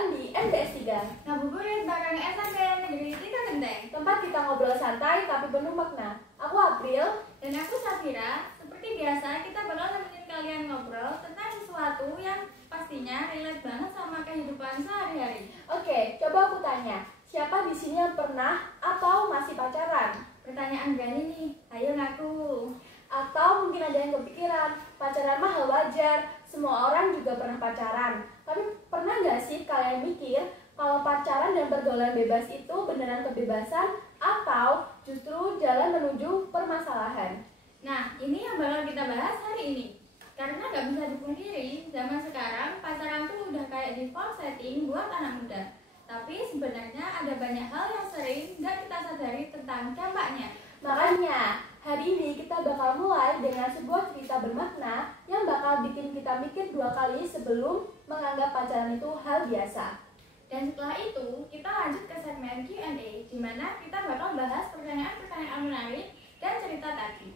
datang di MTS 3. Ngabuburit bareng SMP Negeri 3 Genteng. Tempat kita ngobrol santai tapi penuh makna. Aku April. Dan aku Safira. Seperti biasa, kita bakal nemenin kalian ngobrol tentang sesuatu yang pastinya relate banget sama kehidupan sehari-hari. Oke, coba aku tanya. Siapa di sini yang pernah atau masih pacaran? Pertanyaan berani nih, ayo ngaku. Atau mungkin ada yang kepikiran, pacaran mah hal wajar, semua orang juga pernah pacaran. Tapi pernah nggak sih kalian mikir kalau pacaran dan pergaulan bebas itu beneran kebebasan atau justru jalan menuju permasalahan? Nah, ini yang bakal kita bahas hari ini. Karena nggak bisa dipungkiri, zaman sekarang pacaran tuh udah kayak default setting buat anak muda. Tapi sebenarnya ada banyak hal yang sering nggak kita sadari tentang dampaknya. Makanya, hari ini kita bakal mulai dengan sebuah cerita bermakna yang bakal bikin kita mikir dua kali sebelum menganggap pacaran itu hal biasa. Dan setelah itu, kita lanjut ke segmen Q&A, di mana kita bakal bahas pertanyaan-pertanyaan menarik dan cerita tadi.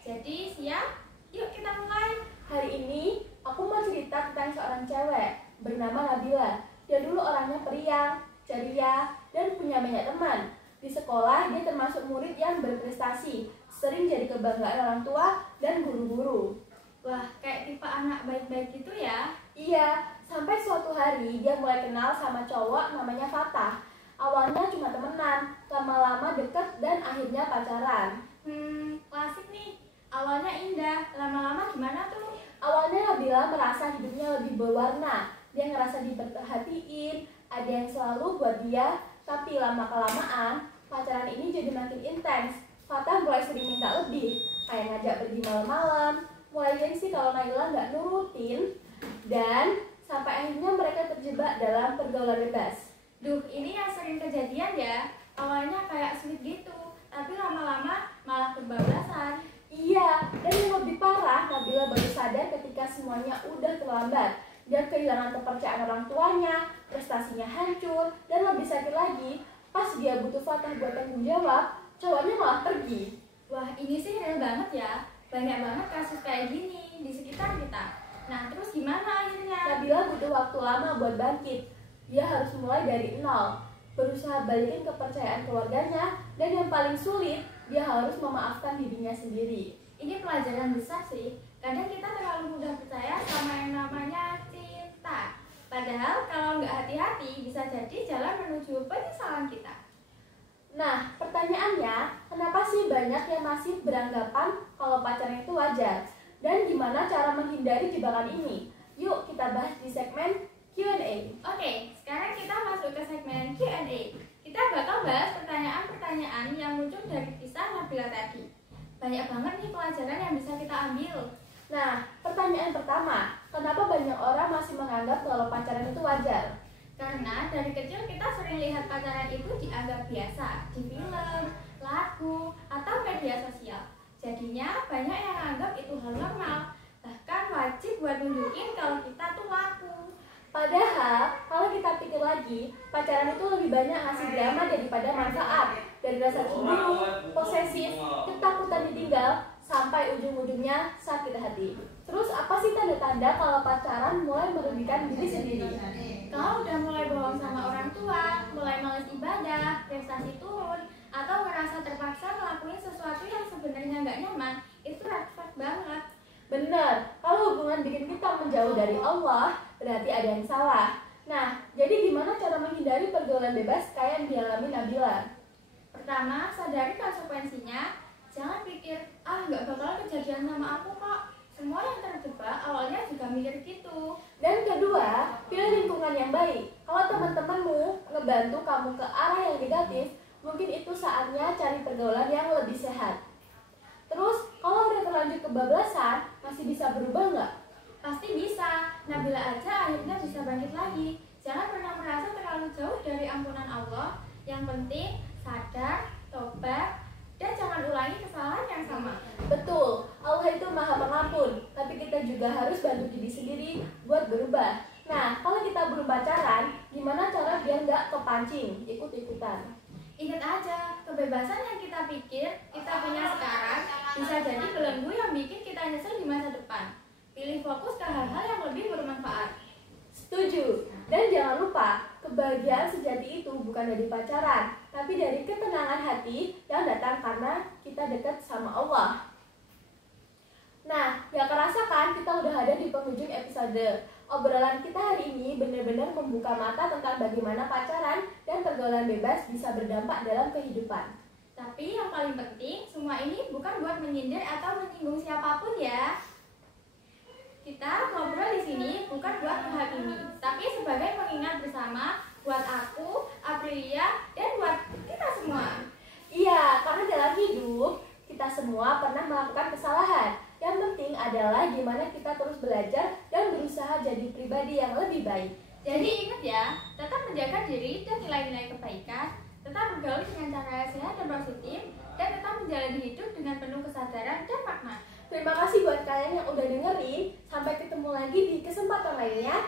Jadi, siap? Yuk kita mulai! Hari ini, aku mau cerita tentang seorang cewek bernama Nabila. Dia dulu orangnya periang, ceria, dan punya banyak teman. Di sekolah, dia termasuk murid yang berprestasi, sering jadi kebanggaan orang tua dan guru-guru. Wah, kayak tipe anak baik-baik gitu ya? Iya, sampai suatu hari dia mulai kenal sama cowok namanya Fatah. Awalnya cuma temenan, lama-lama deket dan akhirnya pacaran. Klasik nih. Awalnya indah, lama-lama gimana tuh? Awalnya Nabila merasa hidupnya lebih berwarna. Dia ngerasa diperhatiin, ada yang selalu buat dia. Tapi lama-kelamaan, pacaran ini jadi makin intens. Fatah mulai sering minta lebih, kayak ngajak pergi malam-malam. Mulai gengsi kalau Naila nggak nurutin, dan sampai akhirnya mereka terjebak dalam pergaulan bebas. Duh, ini yang sering kejadian ya. Awalnya kayak sweet gitu, tapi lama-lama malah kebablasan. Iya, dan yang lebih parah, Nabila baru sadar ketika semuanya udah terlambat. Dia kehilangan kepercayaan orang tuanya, prestasinya hancur, dan lebih sakit lagi, pas dia butuh Fatah buat tanggung jawab, cowoknya malah pergi. Wah, ini sih real banget ya. Banyak banget kasus kayak gini di sekitar kita. Nah, terus gimana akhirnya? Nabila butuh waktu lama buat bangkit. Dia harus mulai dari nol, berusaha balikin kepercayaan keluarganya, dan yang paling sulit, dia harus memaafkan dirinya sendiri. Ini pelajaran besar sih. Kadang kita terlalu mudah percaya sama yang namanya cinta. Padahal kalau nggak hati-hati bisa jadi jalan menuju penyesalan kita. Nah, pertanyaannya, kenapa sih banyak yang masih beranggapan kalau pacaran itu wajar? Dan gimana cara menghindari jebakan ini? Yuk kita bahas di segmen Q&A. Oke, sekarang kita masuk ke segmen Q&A. Kita bakal bahas pertanyaan-pertanyaan yang muncul dari kisah Nabila tadi. Banyak banget nih pelajaran yang bisa kita ambil. Nah, pertanyaan pertama, kenapa banyak orang masih menganggap kalau pacaran itu wajar? Karena dari kecil kita sering lihat pacaran itu dianggap biasa di film, lagu, atau media sosial. Jadinya banyak yang anggap itu hal normal, bahkan wajib buat nunjukin kalau kita tuh laku. Padahal, kalau kita pikir lagi, pacaran itu lebih banyak ngasih drama daripada manfaat. Dari rasa cemburu, posesif, ketakutan ditinggal, sampai ujung-ujungnya sakit hati. Terus apa sih tanda-tanda kalau pacaran mulai merugikan diri sendiri? Kalau udah mulai bohong sama orang tua, mulai males ibadah, prestasi turun, atau merasa terpaksa ngelakuin sesuatu yang sebenarnya nggak nyaman, itu red flag banget. Bener, kalau hubungan bikin kita menjauh dari Allah, berarti ada yang salah. Nah, jadi gimana cara menghindari pergaulan bebas kayak yang dialami Nabila? Pertama, sadari konsekuensinya. Jangan pikir, nggak bakal kejadian sama aku kok. Semua yang terjebak awalnya juga mikir gitu. Dan kedua, pilih lingkungan yang baik. Kalau teman-temanmu ngebantu kamu ke arah yang negatif, mungkin itu saatnya cari pergaulan yang lebih sehat. Terus, kalau udah terlanjur kebablasan, masih bisa berubah nggak? Pasti bisa. Nabila aja akhirnya bisa bangkit lagi. Jangan pernah merasa terlalu jauh dari ampunan Allah. Yang penting, sadar, tobat, dan jangan ulangi kesalahan yang sama. Betul, Allah itu maha pengampun, tapi kita juga harus bantu diri sendiri buat berubah. Nah, kalau kita belum pacaran, gimana cara biar nggak kepancing, ikut-ikutan? Ingat aja, kebebasan yang kita pikir kita punya sekarang bisa jadi belenggu yang bikin kita nyesel di masa depan. Pilih fokus ke hal-hal yang lebih bermanfaat. Setuju. Dan jangan lupa, kebahagiaan sejati itu bukan dari pacaran, tapi dari ketenangan hati yang datang karena kita dekat sama Allah. Nah, gak kerasa kan kita udah ada di penghujung episode. Obrolan kita hari ini benar-benar membuka mata tentang bagaimana pacaran dan pergaulan bebas bisa berdampak dalam kehidupan. Tapi yang paling penting, semua ini bukan buat menyindir atau menyinggung siapapun ya. Kita ngobrol di sini bukan buat menghakimi, tapi sebagai pengingat bersama buat aku, Aprilia, dan buat kita semua. Iya, karena dalam hidup kita semua pernah melakukan kesalahan. Yang penting adalah gimana kita terus belajar dan berusaha jadi pribadi yang lebih baik. Jadi ingat ya, tetap menjaga diri dan nilai-nilai kebaikan, tetap bergaul dengan cara sehat dan positif, dan tetap menjalani hidup dengan penuh kesadaran dan makna. Terima kasih buat kalian yang udah dengerin. Sampai ketemu lagi di kesempatan lainnya.